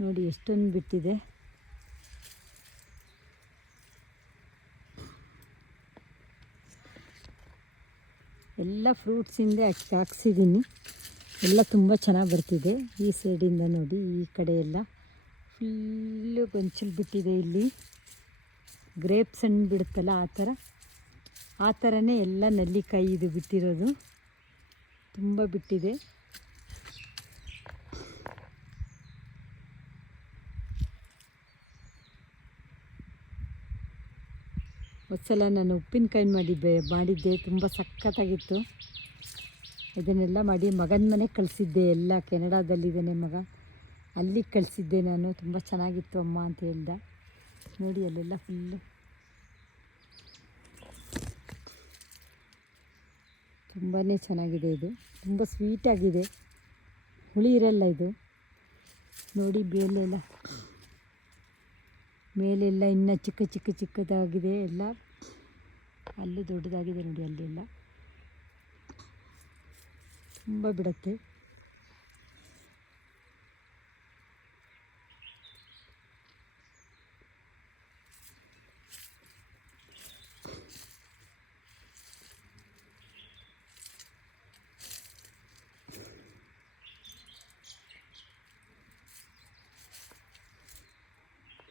ನೋಡಿ ಎಷ್ಟೊಂದು ಬಿಟ್ಟಿದೆ. ಎಲ್ಲ ಫ್ರೂಟ್ಸಿಂದ ಹಾಕ್ಸಿದ್ದೀನಿ. ಎಲ್ಲ ತುಂಬ ಚೆನ್ನಾಗಿ ಬರ್ತಿದೆ. ಈ ಸೈಡಿಂದ ನೋಡಿ, ಈ ಕಡೆ ಎಲ್ಲ ಫುಲ್ಲು ಗೊಂಚಲು ಬಿಟ್ಟಿದೆ. ಇಲ್ಲಿ ಗ್ರೇಪ್ಸ್ ಹಣ್ಣು ಬಿಡುತ್ತಲ್ಲ, ಆ ಥರನೇ ಎಲ್ಲ ನೆಲ್ಲಿಕಾಯಿ ಇದು ಬಿಟ್ಟಿರೋದು. ತುಂಬ ಬಿಟ್ಟಿದೆ. ಒಂದ್ಸಲ ನಾನು ಉಪ್ಪಿನಕಾಯಿ ಮಾಡಿದ್ದೆ, ತುಂಬ ಸಖತ್ತಾಗಿತ್ತು. ಇದನ್ನೆಲ್ಲ ಮಾಡಿ ಮಗನ ಮನೆಗೆ ಕಳಿಸಿದ್ದೆ. ಎಲ್ಲ ಕೆನಡಾದಲ್ಲಿದ್ದಾನೆ ಮಗ, ಅಲ್ಲಿಗೆ ಕಳಿಸಿದ್ದೆ ನಾನು. ತುಂಬ ಚೆನ್ನಾಗಿತ್ತು ಅಮ್ಮ ಅಂತ ಹೇಳ್ದ. ನೋಡಿ ಅಲ್ಲೆಲ್ಲ ಫುಲ್ಲು ತುಂಬಾ ಚೆನ್ನಾಗಿದೆ. ಇದು ತುಂಬ ಸ್ವೀಟಾಗಿದೆ, ಹುಳಿ ಇರಲ್ಲ ಇದು. ನೋಡಿ ಮೇಲೆಲ್ಲ ಇನ್ನೂ ಚಿಕ್ಕದಾಗಿದೆ. ಎಲ್ಲ ಅಲ್ಲೂ ದೊಡ್ಡದಾಗಿದೆ ನೋಡಿ, ಅಲ್ಲೆಲ್ಲ ತುಂಬ ಬಿಡುತ್ತೆ.